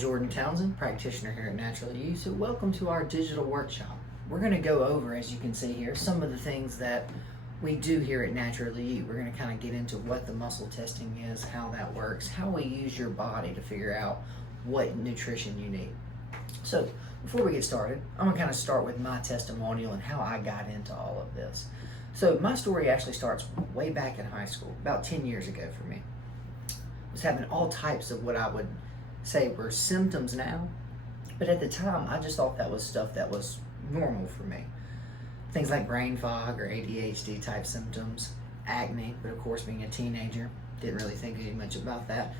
Jordan Townsend, practitioner here at Natural You. So welcome to our digital workshop. We're going to go over, as you can see here, some of the things that we do here at Natural You. We're going to kind of get into what the muscle testing is, how that works, how we use your body to figure out what nutrition you need. So before we get started, I'm going to kind of start with my testimonial and how I got into all of this. So my story actually starts way back in high school, about 10 years ago for me. I was having all types of what I would say were symptoms now, but at the time I just thought that was stuff that was normal for me. Things like brain fog or ADHD type symptoms, acne, but of course being a teenager, didn't really think any much about that.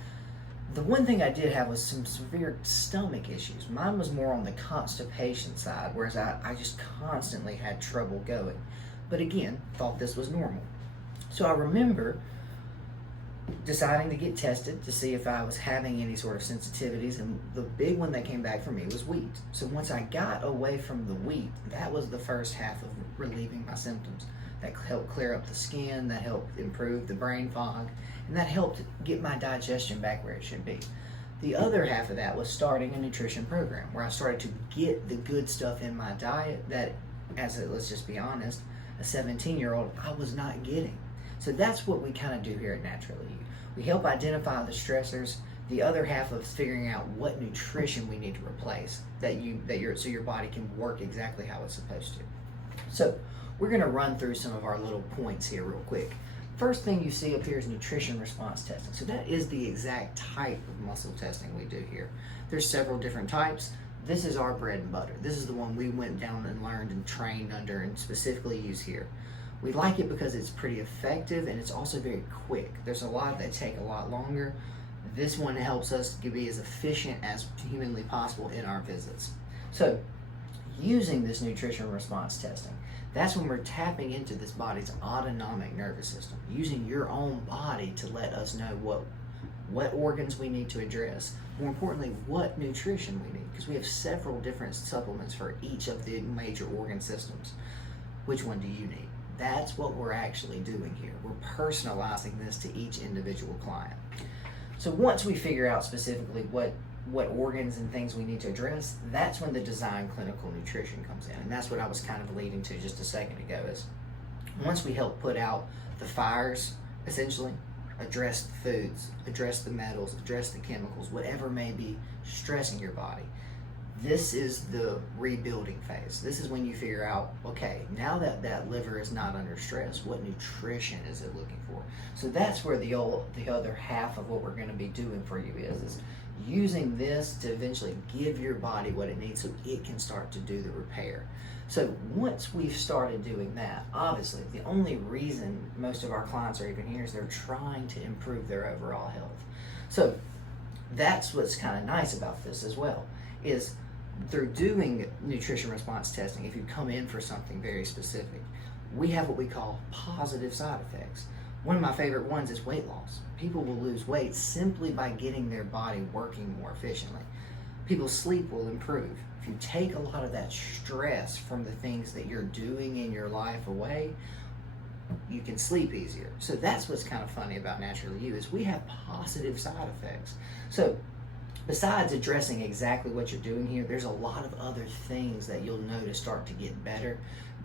The one thing I did have was some severe stomach issues. Mine was more on the constipation side, whereas I just constantly had trouble going. But again, thought this was normal. So I remember deciding to get tested to see if I was having any sort of sensitivities, and the big one that came back for me was wheat. So once I got away from the wheat, that was the first half of relieving my symptoms. That helped clear up the skin, that helped improve the brain fog, and that helped get my digestion back where it should be. The other half of that was starting a nutrition program where I started to get the good stuff in my diet that, let's just be honest, a 17-year-old, I was not getting. So that's what we kind of do here at Natural You. We help identify the stressors. The other half of figuring out what nutrition we need to replace so your body can work exactly how it's supposed to. So we're going to run through some of our little points here real quick. First thing you see up here is nutrition response testing. So that is the exact type of muscle testing we do here. There's several different types. This is our bread and butter. This is the one we went down and learned and trained under and specifically use here. We like it because it's pretty effective and it's also very quick. There's a lot that take a lot longer. This one helps us to be as efficient as humanly possible in our visits. So using this nutrition response testing, that's when we're tapping into this body's autonomic nervous system, using your own body to let us know what organs we need to address. More importantly, what nutrition we need, because we have several different supplements for each of the major organ systems. Which one do you need? That's what we're actually doing here. We're personalizing this to each individual client. So once we figure out specifically what organs and things we need to address, that's when the design clinical nutrition comes in. And that's what I was kind of leading to just a second ago, is once we help put out the fires, essentially, address the foods, address the metals, address the chemicals, whatever may be stressing your body. This is the rebuilding phase. This is when you figure out, okay, now that liver is not under stress, what nutrition is it looking for? So that's where the other half of what we're going to be doing for you is using this to eventually give your body what it needs so it can start to do the repair. So once we've started doing that, obviously the only reason most of our clients are even here is they're trying to improve their overall health. So that's what's kind of nice about this as well, is through doing nutrition response testing, if you come in for something very specific, we have what we call positive side effects. One of my favorite ones is weight loss. People will lose weight simply by getting their body working more efficiently. People's sleep will improve. If you take a lot of that stress from the things that you're doing in your life away, you can sleep easier. So that's what's kind of funny about Natural You, is we have positive side effects. So besides addressing exactly what you're doing here, there's a lot of other things that you'll notice start to get better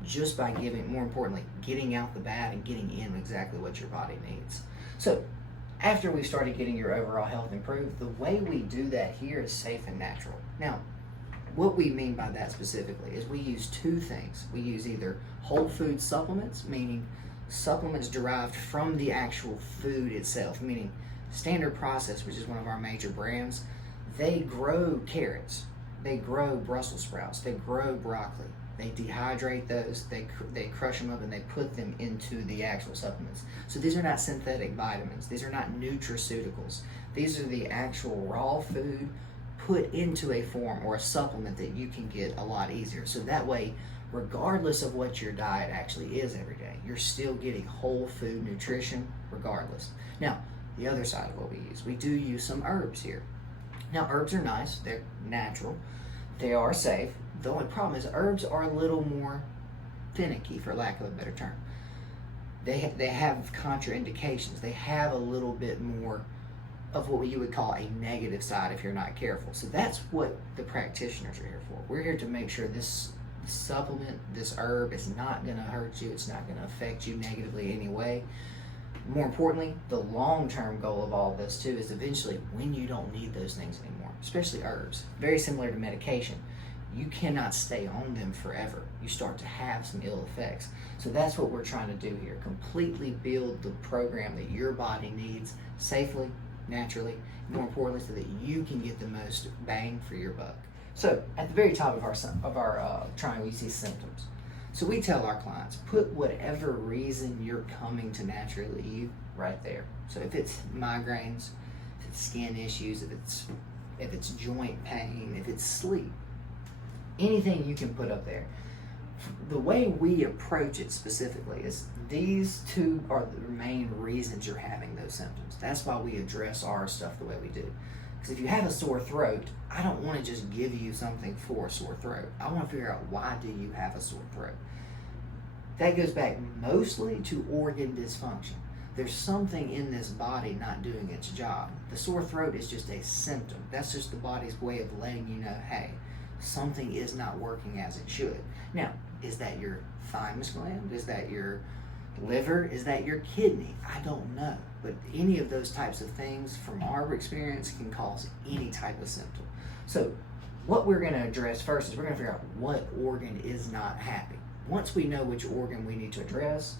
just by more importantly, getting out the bad and getting in exactly what your body needs. So after we started getting your overall health improved, the way we do that here is safe and natural. Now, what we mean by that specifically is we use two things. We use either whole food supplements, meaning supplements derived from the actual food itself, meaning Standard Process, which is one of our major brands, they grow carrots, they grow Brussels sprouts, they grow broccoli. They dehydrate those, they crush them up, and they put them into the actual supplements. So these are not synthetic vitamins. These are not nutraceuticals. These are the actual raw food put into a form or a supplement that you can get a lot easier. So that way, regardless of what your diet actually is every day, you're still getting whole food nutrition regardless. Now, the other side of what we do use some herbs here. Now, herbs are nice, they're natural, they are safe. The only problem is herbs are a little more finicky, for lack of a better term. They have contraindications. They have a little bit more of what you would call a negative side if you're not careful. So that's what the practitioners are here for. We're here to make sure this supplement, this herb, is not going to hurt you. It's not going to affect you negatively in any way. More importantly, the long-term goal of all this too is eventually when you don't need those things anymore, especially herbs, very similar to medication. You cannot stay on them forever. You start to have some ill effects. So that's what we're trying to do here. Completely build the program that your body needs safely, naturally, more importantly, so that you can get the most bang for your buck. So at the very top of our triangle, you see symptoms. So we tell our clients, put whatever reason you're coming to Naturally You right there. So if it's migraines, if it's skin issues, if it's joint pain, if it's sleep, anything you can put up there. The way we approach it specifically is these two are the main reasons you're having those symptoms. That's why we address our stuff the way we do. Because if you have a sore throat, I don't want to just give you something for a sore throat. I want to figure out, why do you have a sore throat? That goes back mostly to organ dysfunction. There's something in this body not doing its job. The sore throat is just a symptom. That's just the body's way of letting you know, hey, something is not working as it should. Now, is that your thymus gland? Is that your liver? Is that your kidney? I don't know. But any of those types of things from our experience can cause any type of symptom. So what we're going to address first is we're going to figure out what organ is not happy. Once we know which organ we need to address,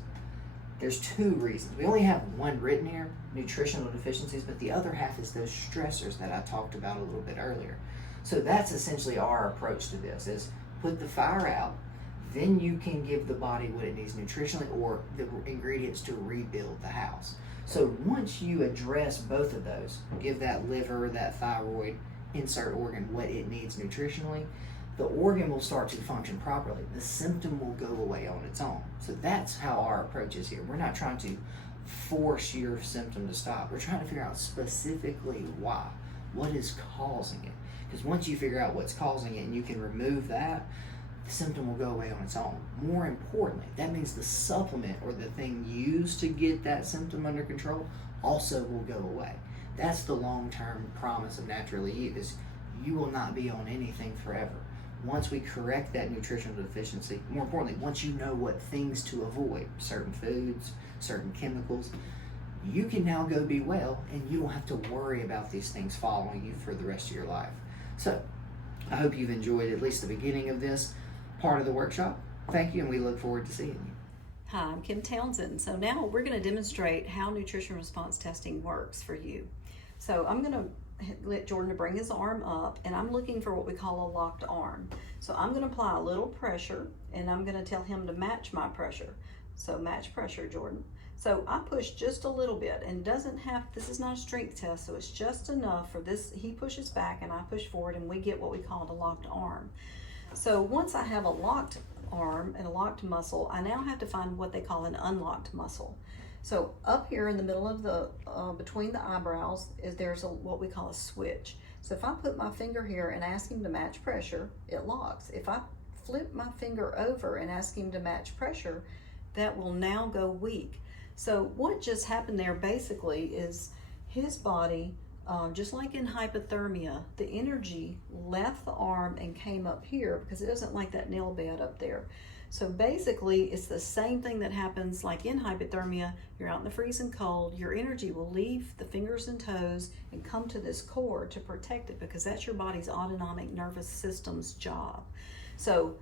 there's two reasons. We only have one written here, nutritional deficiencies, but the other half is those stressors that I talked about a little bit earlier. So that's essentially our approach to this, is put the fire out, then you can give the body what it needs nutritionally or the ingredients to rebuild the house. So once you address both of those, give that liver, that thyroid, insert organ what it needs nutritionally, the organ will start to function properly. The symptom will go away on its own. So that's how our approach is here. We're not trying to force your symptom to stop. We're trying to figure out specifically why. What is causing it? Because once you figure out what's causing it and you can remove that, the symptom will go away on its own. More importantly, that means the supplement or the thing used to get that symptom under control also will go away. That's the long-term promise of Naturally You, is you will not be on anything forever. Once we correct that nutritional deficiency, more importantly, once you know what things to avoid, certain foods, certain chemicals, you can now go be well, and you don't have to worry about these things following you for the rest of your life. So I hope you've enjoyed at least the beginning of this part of the workshop. Thank you, and we look forward to seeing you. Hi, I'm Kim Townsend. So now we're going to demonstrate how nutrition response testing works for you. So I'm going to let Jordan to bring his arm up, and I'm looking for what we call a locked arm. So I'm going to apply a little pressure, and I'm going to tell him to match my pressure. So match pressure, Jordan. So I push just a little bit, and this is not a strength test, so it's just enough for this. He pushes back and I push forward, and we get what we call a locked arm. So once I have a locked arm and a locked muscle, I now have to find what they call an unlocked muscle. So up here in the middle of the, between the eyebrows, there's what we call a switch. So if I put my finger here and ask him to match pressure, it locks. If I flip my finger over and ask him to match pressure, that will now go weak. So what just happened there basically is his body, just like in hypothermia, the energy left the arm and came up here because it doesn't like that nail bed up there. So basically it's the same thing that happens like in hypothermia. You're out in the freezing cold, your energy will leave the fingers and toes and come to this core to protect it, because that's your body's autonomic nervous system's job. So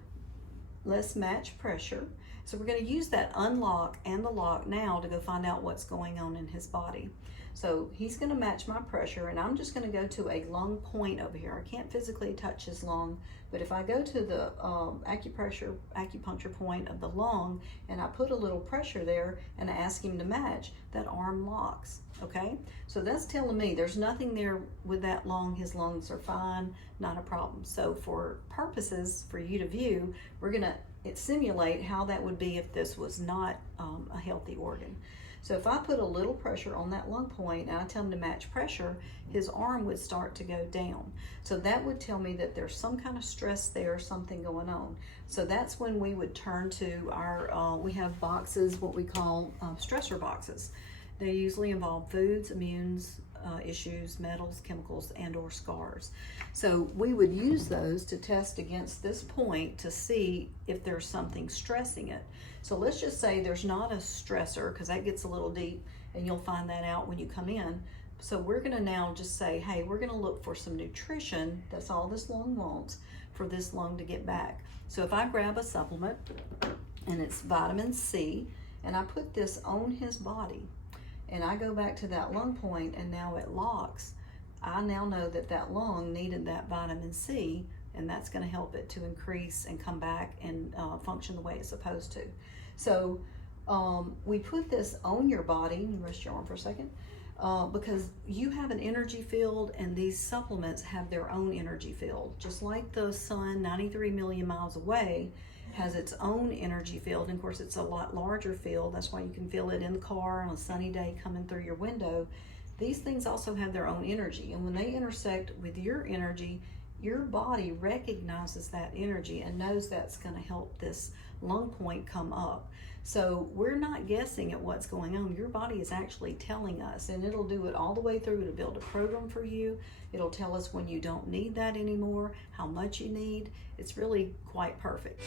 let's match pressure. So we're going to use that unlock and the lock now to go find out what's going on in his body. So he's going to match my pressure, and I'm just going to go to a lung point over here. I can't physically touch his lung, but if I go to the acupuncture point of the lung and I put a little pressure there and I ask him to match, that arm locks. Okay, so that's telling me there's nothing there with that lung. His lungs are fine, not a problem. So for purposes for you to view, we're going to simulate how that would be if this was not a healthy organ. So if I put a little pressure on that lung point and I tell him to match pressure, his arm would start to go down. So that would tell me that there's some kind of stress there, something going on. So that's when we would turn to our, we have boxes, what we call stressor boxes. They usually involve foods, issues, metals, chemicals, and or scars. So we would use those to test against this point to see if there's something stressing it. So let's just say there's not a stressor, because that gets a little deep and you'll find that out when you come in. So we're gonna now just say, hey, we're gonna look for some nutrition, that's all this lung wants, for this lung to get back. So if I grab a supplement, and it's vitamin C, and I put this on his body, and I go back to that lung point, and now it locks, I now know that that lung needed that vitamin C, and that's gonna help it to increase and come back and function the way it's supposed to. So we put this on your body, you rest your arm for a second, because you have an energy field, and these supplements have their own energy field. Just like the sun 93 million miles away has its own energy field, and of course it's a lot larger field, that's why you can feel it in the car on a sunny day coming through your window. These things also have their own energy, and when they intersect with your energy, your body recognizes that energy and knows that's going to help this lung point come up. So we're not guessing at what's going on. Your body is actually telling us, and it'll do it all the way through. It'll build a program for you. It'll tell us when you don't need that anymore, how much you need. It's really quite perfect.